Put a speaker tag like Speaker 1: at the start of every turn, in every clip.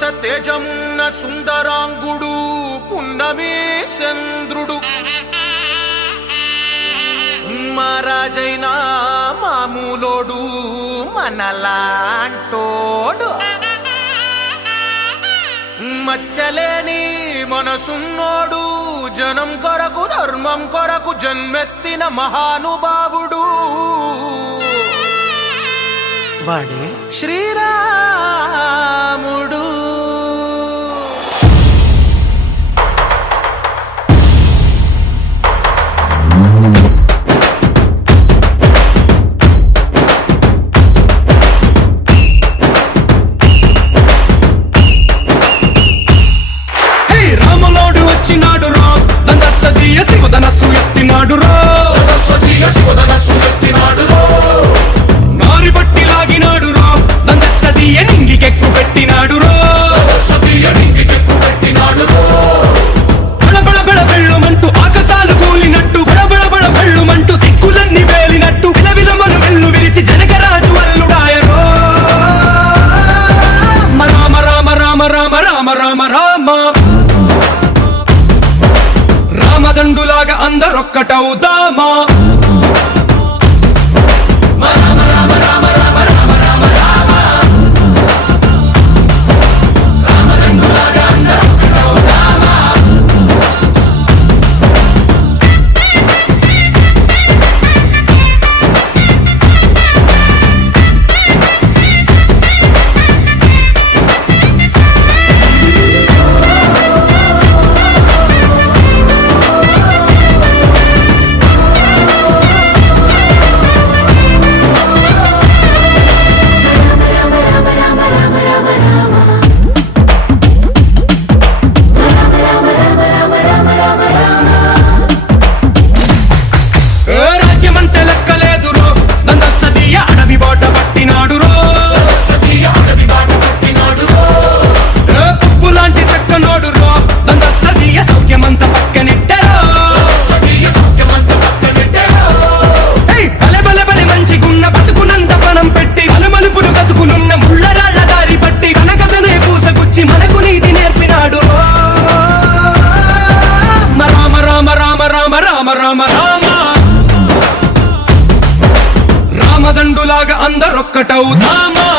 Speaker 1: విలాస తేజమున్న సుందరాంగుడు పున్నమే చంద్రుడు. మహారాజైన మామూలోడు మనలాంటోడు. మచ్చలేని మనసున్నోడు జనం కొరకు ధర్మం కొరకు జన్మెత్తిన మహానుభావుడు. వాడే
Speaker 2: శ్రీరా ఒకటవుతామా ఒకటవుదాము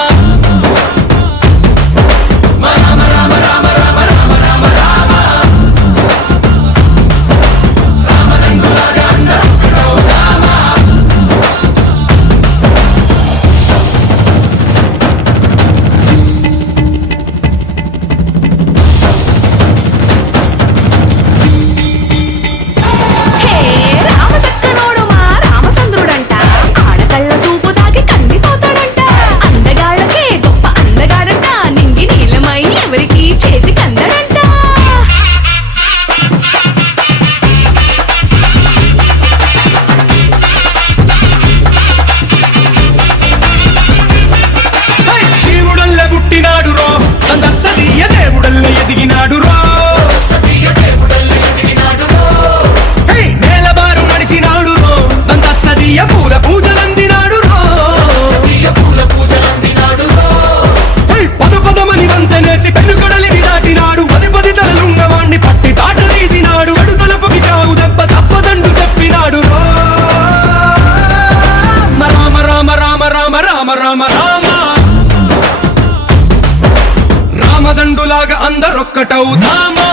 Speaker 2: ఎవరికి
Speaker 3: చేతికి అందడం రామ రామ రామదండులాగా అందరొక్కటవుదామా